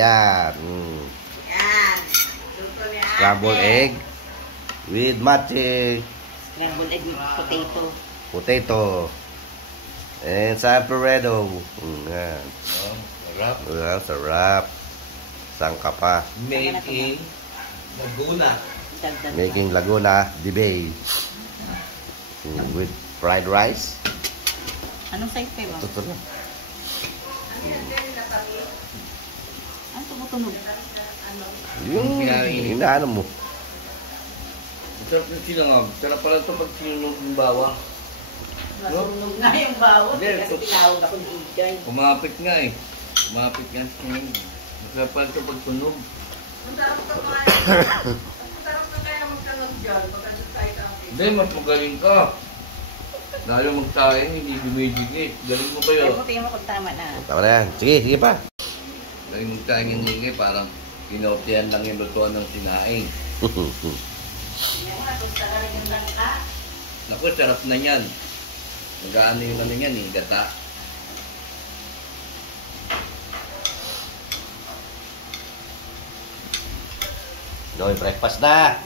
Ayan. Yan. Luto ni ate. Scrambled egg with matching Scrambled egg with potato. potato. And Sanperedo. Ayan. Sarap. Sarap. Sangka pa. Making Laguna. Dagdag pa. Making Laguna de Bay. With fried rice. Anong size kayo? Ito na. Ano tumutunog? Yung inaano mo. Sarap na sinangag. Sarap pala ito pag sinunog ng bawang. Masunog nga yung bawang. Hindi, Kasi tinawag ako ni Igay. Kumapit nga eh. Kumapit nga sinunog. Masarap pala ito pag tunog. Masarap na kaya magtanong dyan pagkasya tayo sa akin. Hindi, mas magaling ka. Lalo magsaing, hindi dumidikit. Galing mo Ay, kayo. tingin mo kung tama na. Tama na yan. Sige, sige pa. Galing magsaing yung hingay, parang pinotihan lang yung lutuan ng sinaing. Yung nga, gusto ka rin yung langka. Naku, sarap na yan. Mag-aano yung ano yan eh, gata. Noy, breakfast na.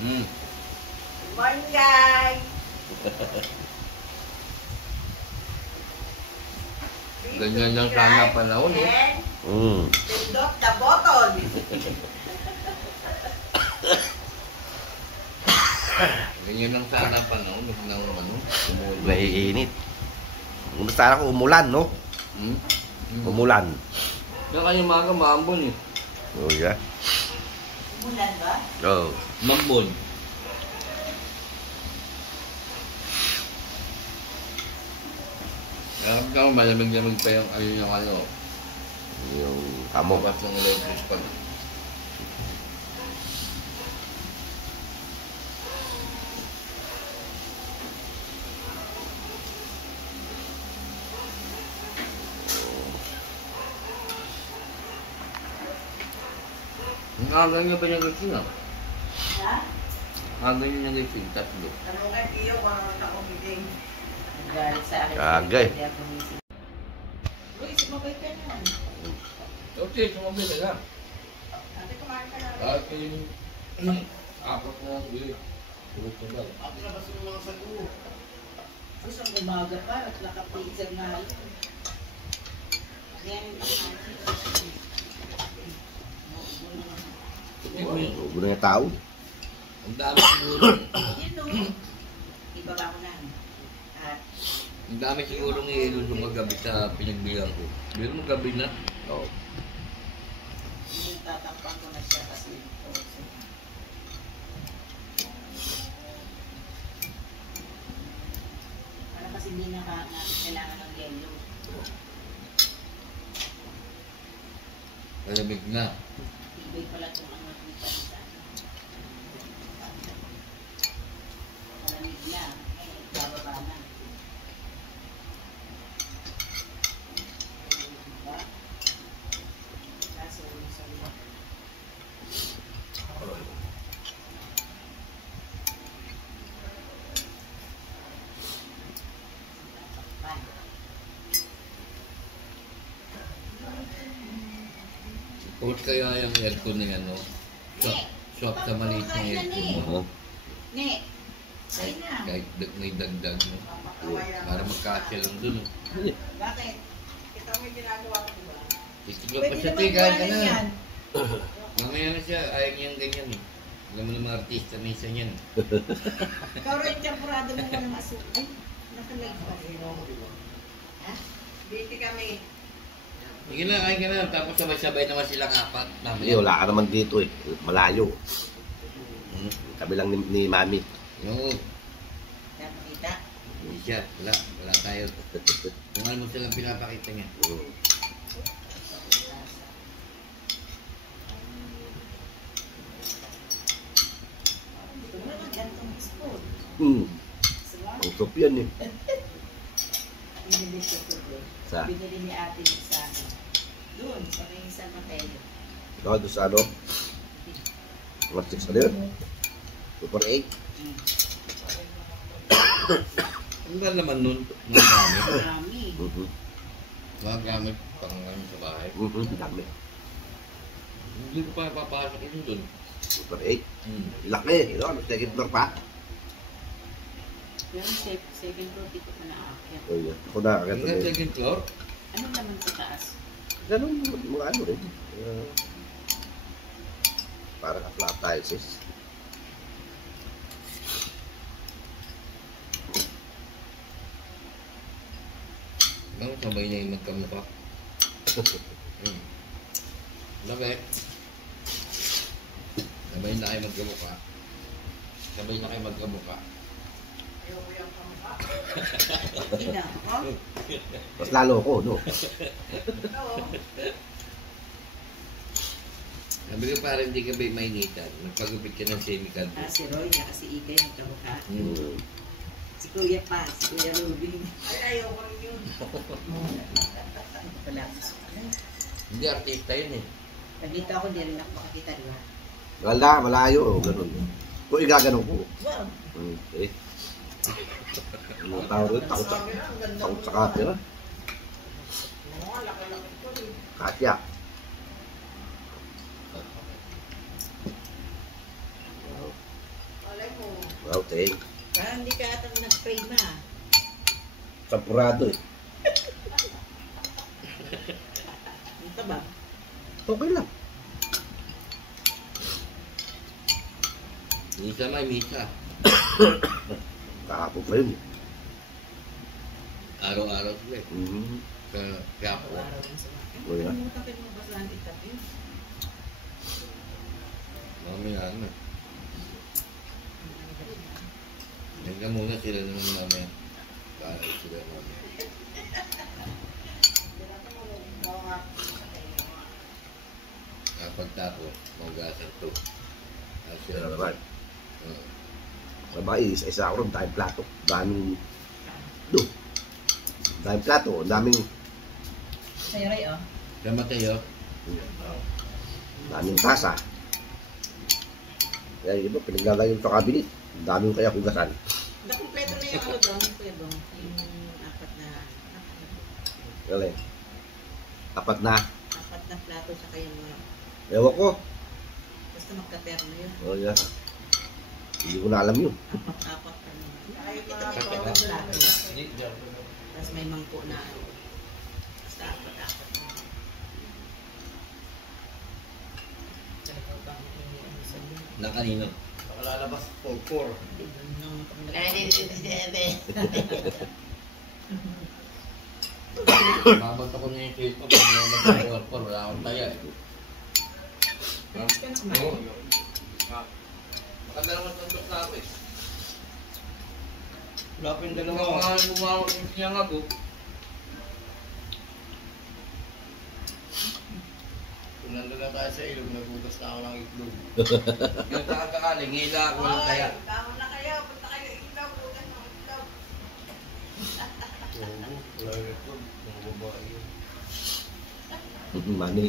Hmm. Good morning, guys! Ganyan lang sana panahon eh. Pindot the button! Ganyan lang sana panahon. Nang ano, umulan. Naiinit. Gusto na ko umulan, no? Hmm? Umulan. Kaya kanyang maga, maambon eh. Oh, yeah. Umulan ba? Oh. Mambon. Kaya kung malamig-lamig pa yung ayun yung ano. Yung hamog. Babat ng electric pan. Ang aga niya ba niyang gising ah? Ha? Aga niya niyang gising, tatlo. Tanungan iyo kung ano sa kumiting. Galit sa akin. Agay. Hindi ako gumising. Uy, sumabay ka na. Okay, sumabi na lang. Ate, kumain ka na. Kahit yung apat na lang ulit. Ulit na ba? Gusto ang umaga pa at naka-freezer na yun. Yan yung Ubo na yung tao. Ang dami siguro. Yun o. Ibaba ko na. At Ang dami siguro ng ilod yung magabi sa pinagbilang ko. Pero magabi na. Oh. yung tatakpan ko na siya kasi ito. Para kasi hindi na kailangan ng yellow. Malamig na. Ibig pala itong ang nakita sa malamig na. Bababa na. Diba? Kaso, Kung kaya yung aircon na yan, no? Swap sa maliit na aircon. Ne, say na. Kahit may dagdag, no? Para magkasya lang dun, no? Bakit? Kita mo yung ginagawa ko, diba? Titigla pa siya, kahit ka na. Mamaya na siya, ayaw niyang ganyan, eh. Alam mo ng mga artista, minsan yan. Ikaw rin temporado mo ka ng aso. Ay, nakalag pa. Ha? Biti kami. Sige na, kain ka na. Tapos sabay-sabay naman silang apat. Hindi, wala ka naman dito eh. Malayo. Kami lang ni Mami. Oo. Nakakita? Hindi siya. Wala. Wala tayo. Kung ano mo silang pinapakita niya. Ito na lang, gantong spoon. Utop yan eh. Binili siya ito doon. Sa? Binili ni ate sa akin. Doon, sa may San Mateo. Ito doon sa ano? What 6 ano yun? 248? Ano ba naman nun? Mga gamit? Marami. Mga gamit. Pang ano sa bahay. Dami. Hindi ko pa papasok yun dun. Super 8. Laki. Ano? Second floor pa. Yung second floor, dito pa naaakyat. Oh, yeah. Ako na. Hanggang second floor? Ano naman sa taas? Ganun mga ano rin. Parang flat tiles. Ano, sabay na yung magkamukha. Labi. Sabay na kayo magkamukha. Sabay na kayo magkamukha. Ayoko yung kamukha. Ina, oh? Mas lalo ako, no? Oo. Sabi ko parang hindi ka ba mainitan. Nagpagupit ka ng semi-cad. Si Roy, si Ikay, magkamukha. Mm. Si Kuya pa, si Kuya Ruby. Ay, ayoko rin yun. Wala. Hindi artista yun eh. Nandito ako, hindi rin ako makakita, di ba? Wala, malayo. Ganun. Kung igaganong ko. Wow. Okay. Ano tao rin? Takot sa camera. Oo, laki-laki ko rin. Katya. Malay mo. Wow, thank. Parang hindi ka atang nag-pray na. Sampurado eh. Ito ba? Okay lang. Misa may misa. Kahapon pa yun. Araw-araw sila eh. Sa Quiapo. Araw rin sa mga. Wala. Kalimutan kayo mo basahan itabi. Mamaya ano. Hanggang muna sila naman mamaya. Kaaral sila mamaya. Kapag tapos, magasan to. At Sila sila naman. Oo. Sabay, isa ako rin. Daming plato. Daming... Doon. Daming plato. Daming... Sa'yo, Roy, oh. Sa Mateo, Daming tasa. Kaya yung iba, pinaglalagay sa cabinet. Daming kaya hugasan. Nakumpleto na yung ano doon, Kuya Dong. Yung apat na Galing. Apat na. plato sa kayong mga. Ewan ko. Basta magkaterno yun. Oh, yeah. Hindi ko na alam yun. Apat-apat pa naman. Ay, Ito mga may Kapit bawang na. plato. Tapos may mangko na. Basta apat-apat na. Talagang bang ano sa loob. na kanino. Lalabas po, 4. Babag ako na yung cake ko. Pag naman sa wala akong taya eh. Oo. Maganda naman ang dok na ako eh. Wala pa yung Mga dalawa. mga bumawak yung siyang ako. Kung nandun na tayo sa ilog, nagugas na ako ng itlog. Yung kakakali, ngila ako ng taya. Tama na kayo. Punta kayo ilaw. Bukas ng ilaw. Wala yung itlog. Mga babae yun. Mani.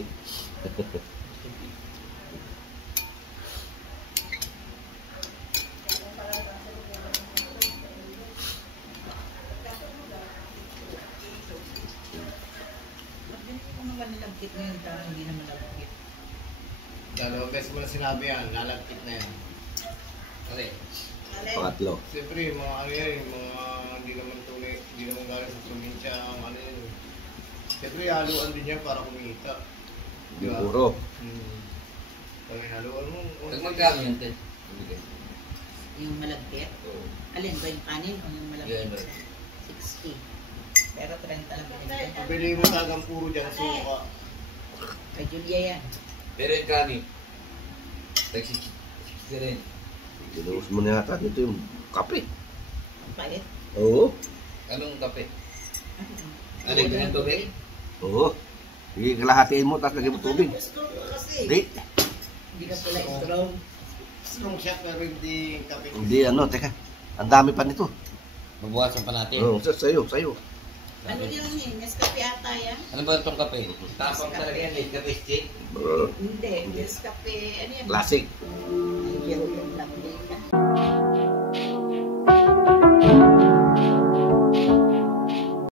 Malagkit mo yun, parang hindi na malagkit. Dalawang beses mo na sinabi yan, lalagkit na yan. Okay. Pangatlo. Siyempre, yung mga ano yan, yung mga hindi naman tunay, hindi naman galing sa probinsya, ang ano yun. Siyempre, haluan din yan para kumita. Di ba? Siguro. Pag haluan mo, Nagmagkano yun, Ted? Yung malagkit. Oo. Alin ba yung kanin o yung malagkit? Yan ba? 60. Pero 30 lang binigyan. pabili mo talagang puro dyan suka. Kay Julia yan. Pero yung kanin, nag-60 rin. Ginuus mo na yata dito yung kape. Ang palit. Oo. Anong kape? Ano yung tubig? Oo. Sige, kalahatiin mo, tapos lagyan mo tubig. Gusto ko kasi. Hindi. Hindi ka pala strong. Strong shot pero hindi kape. Hindi, ano, teka. Ang dami pa nito. Mabukasan pa natin. Oo, sa'yo. Ano yun eh? Nescafe ata yan? Ano ba itong kape? Tapang talaga yan, eh. Kape stick. Hindi. Nescafe. Ano yan? Classic. Ayaw yung lamig.